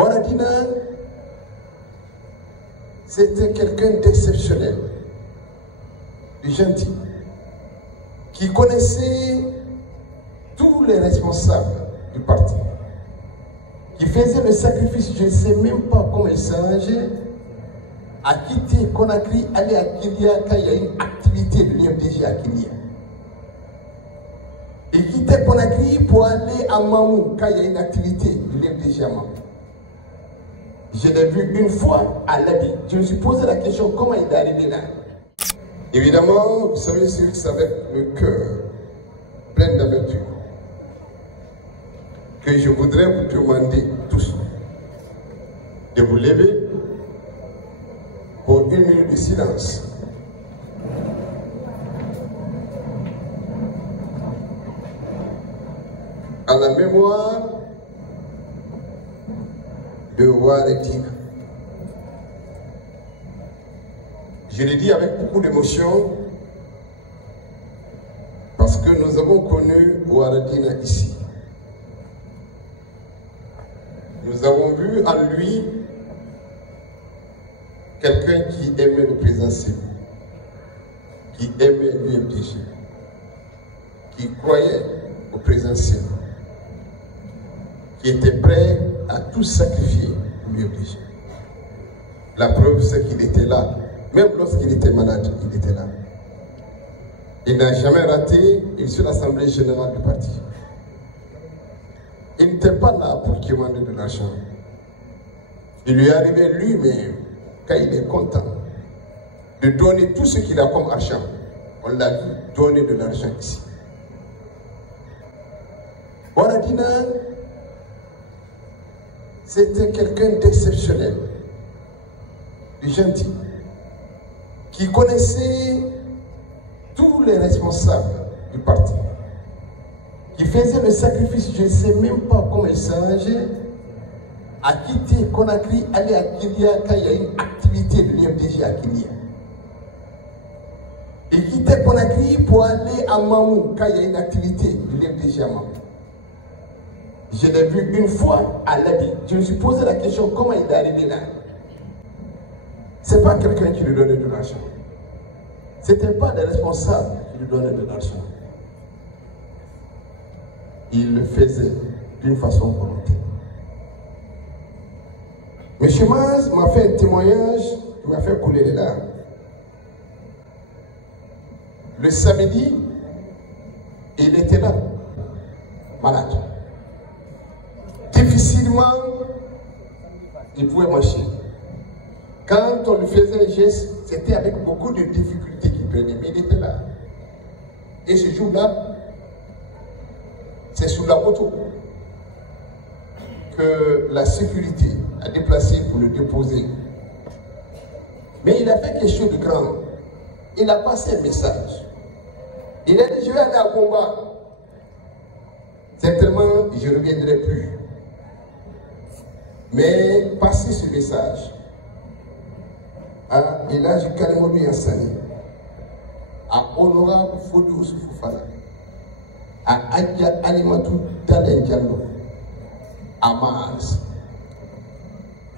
Waradina, c'était quelqu'un d'exceptionnel, de gentil, qui connaissait tous les responsables du parti, qui faisait le sacrifice, je ne sais même pas comment il s'arrangeait, à quitter Conakry, aller à Kilia quand il y a une activité de l'IMDG à Kilia. Et quitter Conakry pour aller à Mamou quand il y a une activité de l'IMDG à Mamou. Je l'ai vu une fois à l'habit. Je me suis posé la question comment il est arrivé là. Évidemment, vous savez, c'est avec le cœur plein d'amertume que je voudrais vous demander tous de vous lever pour une minute de silence. À la mémoire de Waradina. Je le dis avec beaucoup d'émotion parce que nous avons connu Waradina ici. Nous avons vu en lui quelqu'un qui aimait le présidentiel, qui aimait l'UMDG, qui croyait au présidentiel, qui était prêt à tout sacrifier pour l'UMDG. La preuve, c'est qu'il était là. Même lorsqu'il était malade, il était là. Il n'a jamais raté une seule assemblée générale du parti. Il n'était pas là pour demander de l'argent. Il lui est arrivé lui-même, quand il est content, de donner tout ce qu'il a comme argent. On l'a vu donner de l'argent ici. Waradina, c'était quelqu'un d'exceptionnel, de gentil, qui connaissait tous les responsables du parti, qui faisait le sacrifice, je ne sais même pas comment il s'arrangeait, à quitter Conakry, aller à Kilia quand il y a une activité de l'IMDG à Kilia. Et quitter Conakry pour aller à Mamou quand il y a une activité de l'IMDG à Mamou. Je l'ai vu une fois à l'habit. Je me suis posé la question comment il est arrivé là. Ce n'est pas quelqu'un qui lui donnait de l'argent. Ce n'était pas des responsables qui lui donnaient de l'argent. Il le faisait d'une façon volontaire. M. Maz m'a fait un témoignage qui m'a fait couler les larmes. Le samedi, il était là, malade. Difficilement, il pouvait marcher. Quand on lui faisait un geste, c'était avec beaucoup de difficultés qu'il prenait, mais il était là. Et ce jour-là, c'est sous la moto que la sécurité a déplacé pour le déposer. Mais il a fait quelque chose de grand. Il a passé un message. Il a dit, je vais aller à combat. Certainement, je ne reviendrai plus. Mais passer ce message à Elhadji Kalimomi Yassani, à Honorable Fodé Oussoufou-Fofana, à Adja Alimatou Talen Diallo, à Maz,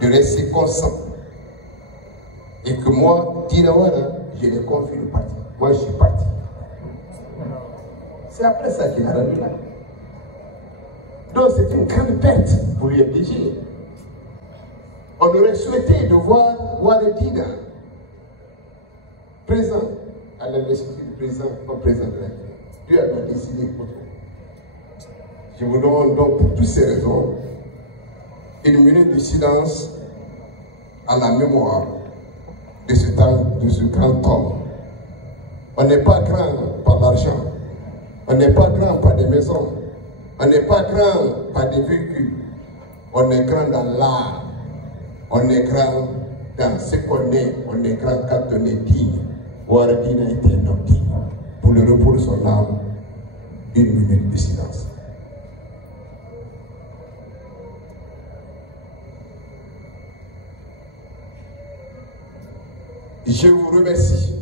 de rester constant. Et que moi, Dinawara, je l'ai confié le parti. Moi, je suis parti. C'est après ça qu'il a rendu là. Donc, c'est une grande perte pour l'UMDG. On aurait souhaité de voir Waradina présent à l'investiture du président comme président de la République. Dieu a décidé autrement. Je vous demande donc pour toutes ces raisons une minute de silence à la mémoire de ce grand homme. On n'est pas grand par l'argent, on n'est pas grand par des maisons, on n'est pas grand par des véhicules, on est grand dans l'art, on est grand dans ce qu'on est, on est grand quand on est digne. Waradina était un homme digne. Pour le repos de son âme, une minute de silence. Je vous remercie